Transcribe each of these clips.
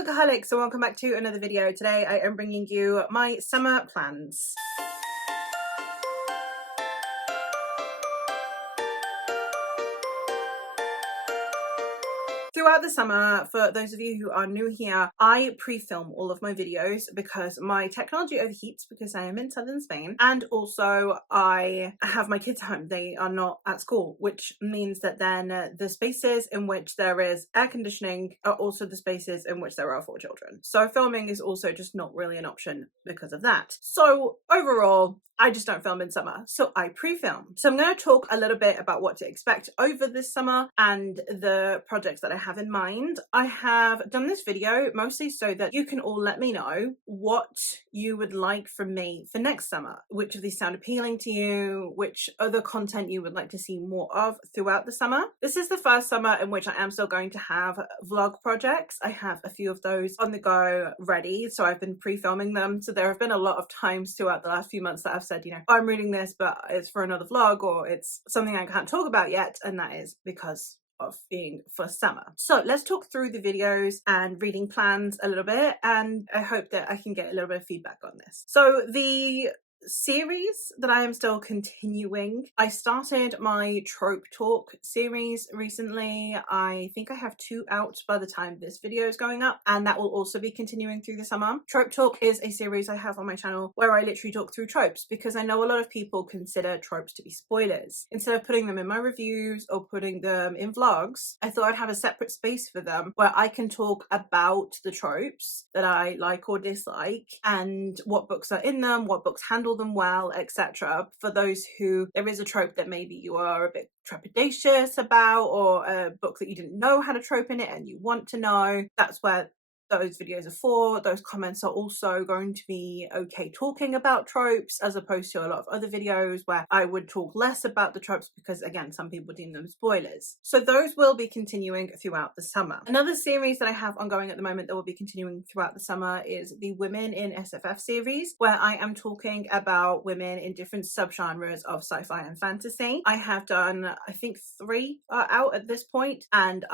Bookaholics, so welcome back to another video. Today I am bringing you my summer plans. Throughout the summer, for those of you who are new here, I pre-film all of my videos because my technology overheats because I am in southern Spain, and also I have my kids home. They are not at school, which means that then the spaces in which there is air conditioning are also the spaces in which there are 4 children. So filming is also just not really an option because of that. So overall, I just don't film in summer, so I pre-film. So I'm going to talk a little bit about what to expect over this summer and the projects that I have in mind. I have done this video mostly so that you can all let me know what you would like from me for next summer. Which of these sound appealing to you? Which other content you would like to see more of throughout the summer? This is the first summer in which I am still going to have vlog projects. I have a few of those on the go ready, so I've been pre-filming them. So there have been a lot of times throughout the last few months that I've said, you know, I'm reading this, but it's for another vlog, or it's something I can't talk about yet, and that is because of being for summer. So let's talk through the videos and reading plans a little bit, and I hope that I can get a little bit of feedback on this. So the series that I am still continuing, I started my trope talk series recently. I think I have 2 out by the time this video is going up, and that will also be continuing through the summer. Trope talk is a series I have on my channel where I literally talk through tropes, because I know a lot of people consider tropes to be spoilers. Instead of putting them in my reviews or putting them in vlogs, I thought I'd have a separate space for them where I can talk about the tropes that I like or dislike, and what books are in them, what books handle them well, etc. For those who there is a trope that maybe you are a bit trepidatious about, or a book that you didn't know had a trope in it and you want to know, that's where those videos are for. Those comments are also going to be okay talking about tropes, as opposed to a lot of other videos where I would talk less about the tropes because, again, some people deem them spoilers. So those will be continuing throughout the summer. Another series that I have ongoing at the moment that will be continuing throughout the summer is the Women in SFF series, where I am talking about women in different subgenres of sci-fi and fantasy. I have done, I think 3 are out at this point, and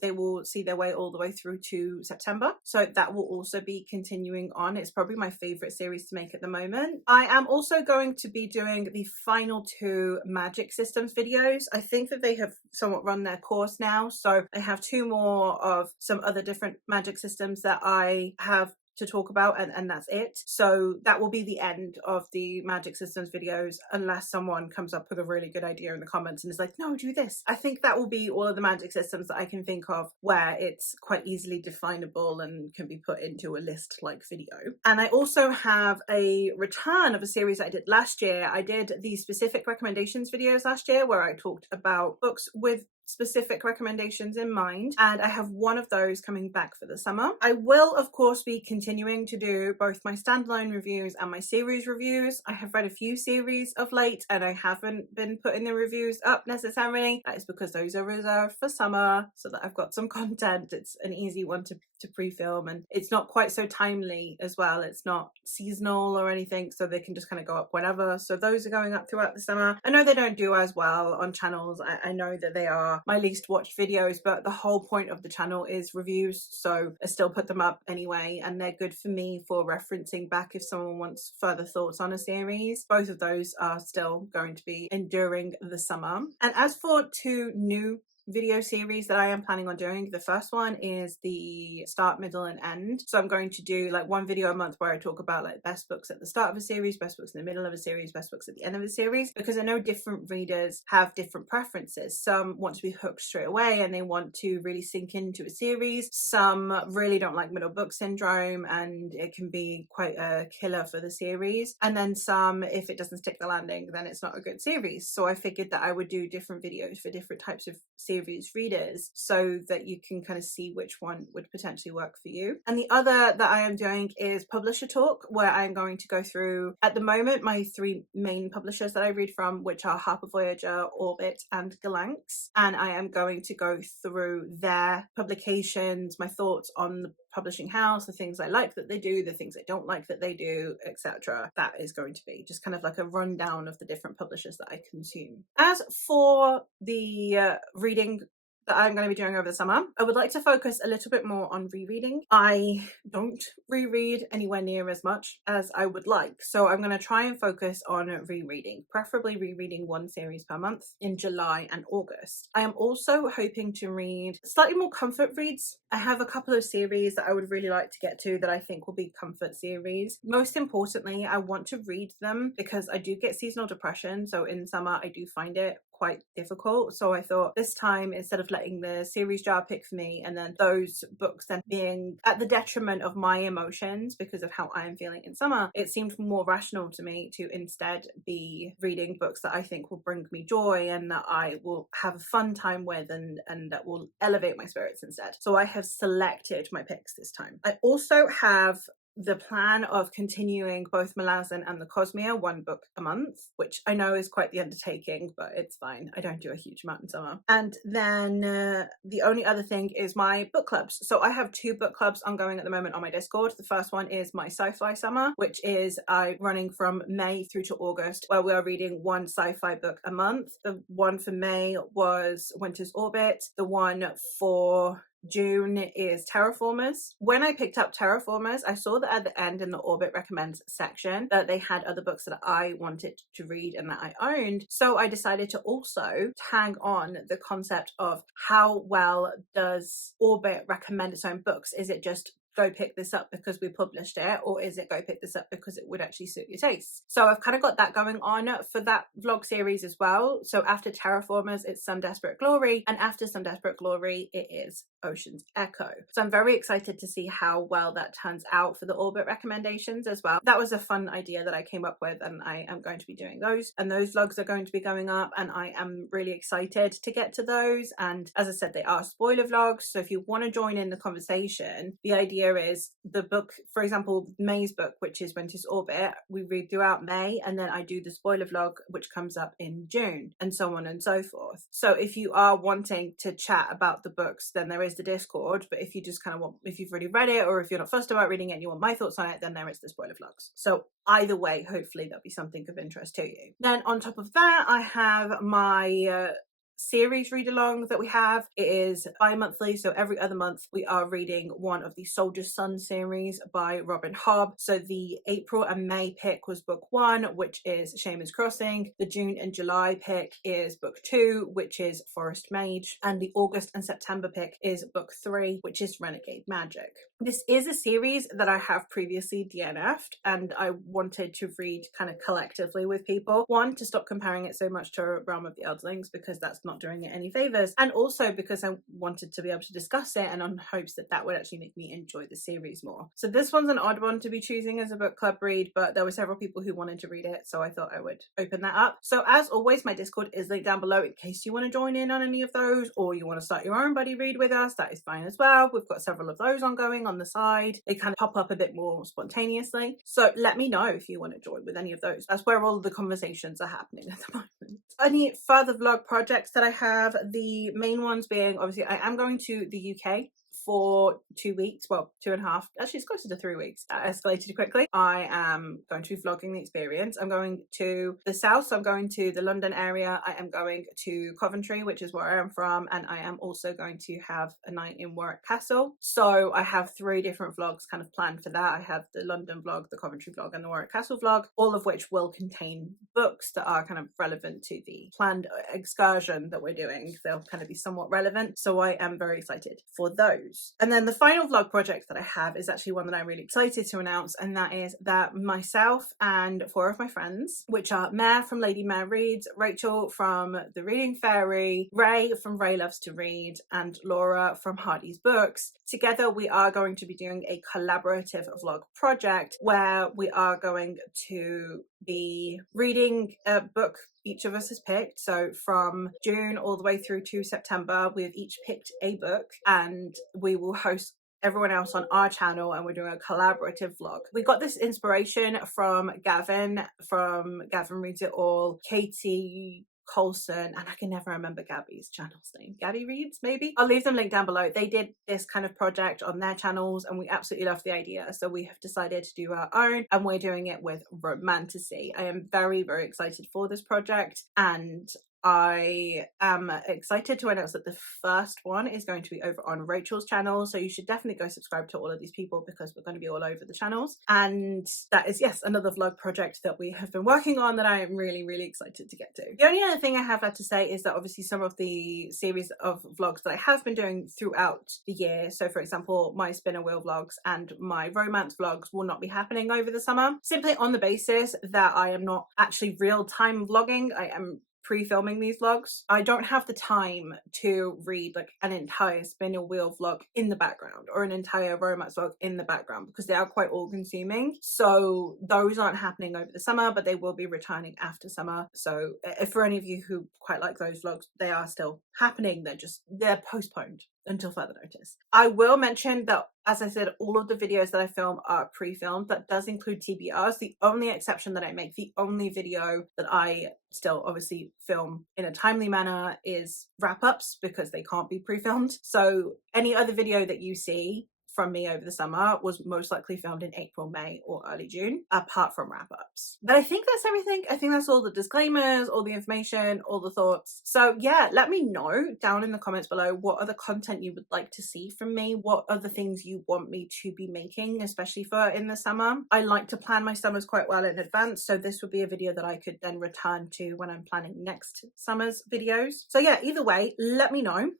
they will see their way all the way through to September. So that will also be continuing on. It's probably my favorite series to make at the moment. I am also going to be doing the final 2 magic systems videos. I think that they have somewhat run their course now. So I have 2 more of some other different magic systems that I have to talk about, and that's it. So that will be the end of the magic systems videos, unless someone comes up with a really good idea in the comments and is like, no, do this. I think that will be all of the magic systems that I can think of where it's quite easily definable and can be put into a list like video. And I also have a return of a series I did last year. I did the specific recommendations videos last year where I talked about books with specific recommendations in mind, and I have one of those coming back for the summer. I will of course be continuing to do both my standalone reviews and my series reviews. I have read a few series of late and I haven't been putting the reviews up necessarily. That is because those are reserved for summer so that I've got some content. It's an easy one to pre-film, and it's not quite so timely as well. It's not seasonal or anything, so they can just kind of go up whenever. So those are going up throughout the summer. I know they don't do as well on channels. I know that they are my least watched videos, but the whole point of the channel is reviews, so I still put them up anyway, and they're good for me for referencing back if someone wants further thoughts on a series. Both of those are still going to be enduring the summer. And as for 2 new video series that I am planning on doing, the first one is the start, middle and end. So I'm going to do like 1 video a month where I talk about like best books at the start of a series, best books in the middle of a series, best books at the end of a series, because I know different readers have different preferences. Some want to be hooked straight away and they want to really sink into a series. Some really don't like middle book syndrome and it can be quite a killer for the series. And then some, if it doesn't stick the landing, then it's not a good series. So I figured that I would do different videos for different types of series readers so that you can kind of see which one would potentially work for you. And the other that I am doing is publisher talk, where I'm going to go through at the moment my 3 main publishers that I read from, which are Harper Voyager, Orbit and Galanx, and I am going to go through their publications, my thoughts on the publishing house, the things I like that they do, the things I don't like that they do, etc. That is going to be just kind of like a rundown of the different publishers that I consume. As for the reading that I'm going to be doing over the summer. I would like to focus a little bit more on rereading. I don't reread anywhere near as much as I would like, so I'm going to try and focus on rereading, preferably rereading one series per month in July and August. I am also hoping to read slightly more comfort reads. I have a couple of series that I would really like to get to that I think will be comfort series. Most importantly, I want to read them because I do get seasonal depression, so in summer I do find it quite difficult. So I thought this time, instead of letting the series jar pick for me and then those books then being at the detriment of my emotions because of how I am feeling in summer, it seemed more rational to me to instead be reading books that I think will bring me joy and that I will have a fun time with and that will elevate my spirits instead. So I have selected my picks this time. I also have the plan of continuing both Malazan and the Cosmere, one book a month, which I know is quite the undertaking, but it's fine. I don't do a huge amount in summer. And then the only other thing is my book clubs. So I have 2 book clubs ongoing at the moment on my Discord. The first one is my sci-fi summer, which is running from May through to August, where we are reading one sci-fi book a month. The one for May was Winter's Orbit. The one for June is Terraformers. When I picked up Terraformers, I saw that at the end in the Orbit Recommends section that they had other books that I wanted to read and that I owned. So I decided to also tag on the concept of how well does Orbit recommend its own books? Is it just go pick this up because we published it, or is it go pick this up because it would actually suit your taste? So I've kind of got that going on for that vlog series as well. So after Terraformers, it's Some Desperate Glory, and after Some Desperate Glory, it is Ocean's Echo. So I'm very excited to see how well that turns out for the Orbit recommendations as well. That was a fun idea that I came up with, and I am going to be doing those, and those vlogs are going to be going up, and I am really excited to get to those. And as I said, they are spoiler vlogs, so if you want to join in the conversation, the idea is the book, for example, May's book, which is Winter's Orbit, we read throughout May, and then I do the spoiler vlog, which comes up in June, and so on and so forth. So if you are wanting to chat about the books, then there is the Discord, but if you just kind of want, if you've already read it, or if you're not fussed about reading it and you want my thoughts on it, then there is the spoiler vlogs. So either way, hopefully there'll be something of interest to you. Then on top of that, I have my series read along that we have. It is bi-monthly, so every other month we are reading one of the Soldier's Son series by Robin Hobb. So the April and May pick was book 1, which is Shaman's Crossing. The June and July pick is book 2, which is Forest Mage, and the August and September pick is book 3, which is Renegade Magic. This is a series that I have previously DNF'd, and I wanted to read kind of collectively with people. One, to stop comparing it so much to Realm of the Eldlings, because that's not doing it any favors, and also because I wanted to be able to discuss it and on hopes that that would actually make me enjoy the series more. So this one's an odd one to be choosing as a book club read, but there were several people who wanted to read it, so I thought I would open that up. So as always, my Discord is linked down below in case you want to join in on any of those, or you want to start your own buddy read with us. That is fine as well. We've got several of those ongoing on the side. They kind of pop up a bit more spontaneously, so let me know if you want to join with any of those. That's where all the conversations are happening at the moment. Any further vlog projects that I have, the main ones being, obviously I am going to the UK for 2 weeks, well, 2.5, actually it's closer to 3 weeks. That escalated quickly. I am going to be vlogging the experience. I'm going to the south, so I'm going to the London area. I am going to Coventry, which is where I am from, and I am also going to have a night in Warwick Castle. So I have 3 different vlogs kind of planned for that. I have the London vlog, the Coventry vlog, and the Warwick Castle vlog, all of which will contain books that are kind of relevant to the planned excursion that we're doing. They'll kind of be somewhat relevant, so I am very excited for those. And then the final vlog project that I have is actually one that I'm really excited to announce, and that is that myself and 4 of my friends, which are Mare from Lady Mare Reads, Rachel from The Reading Fairy, Ray from Ray Loves to Read, and Laura from Hardy's Books, together we are going to be doing a collaborative vlog project where we are going to be reading a book each of us has picked. So from June all the way through to September, we've each picked a book, and we will host everyone else on our channel, and we're doing a collaborative vlog. We got this inspiration from Gavin Reads It All, Katie Colson, and I can never remember Gabby's channel's name. Gabby Reads, maybe? I'll leave them linked down below. They did this kind of project on their channels, and we absolutely loved the idea. So we have decided to do our own, and we're doing it with Romantasy. I am very, very excited for this project, and I am excited to announce that the first one is going to be over on Rachel's channel, so you should definitely go subscribe to all of these people because we're going to be all over the channels. And that is, yes, another vlog project that we have been working on that I am really, really excited to get to. The only other thing I have had to say is that obviously some of the series of vlogs that I have been doing throughout the year, so for example my spinner wheel vlogs and my romance vlogs, will not be happening over the summer, simply on the basis that I am not actually real-time vlogging. I am pre-filming these vlogs. I don't have the time to read like an entire spinner wheel vlog in the background or an entire romance vlog in the background because they are quite all consuming. So those aren't happening over the summer, but they will be returning after summer. So if for any of you who quite like those vlogs, they are still happening. They're postponed until further notice. I will mention that, as I said, all of the videos that I film are pre-filmed. That does include TBRs. The only exception that I make, the only video that I still obviously film in a timely manner is wrap-ups because they can't be pre-filmed. So any other video that you see from me over the summer was most likely filmed in April, May, or early June, apart from wrap-ups. But I think that's everything. I think that's all the disclaimers, all the information, all the thoughts. So yeah, let me know down in the comments below what other content you would like to see from me, what other things you want me to be making, especially for in the summer. I like to plan my summers quite well in advance, so this would be a video that I could then return to when I'm planning next summer's videos. So yeah, either way, let me know.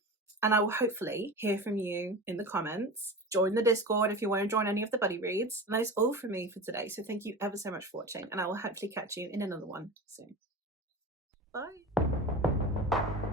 And I will hopefully hear from you in the comments. Join the Discord if you want to join any of the buddy reads. And that is all from me for today. So thank you ever so much for watching. And I will hopefully catch you in another one soon. Bye.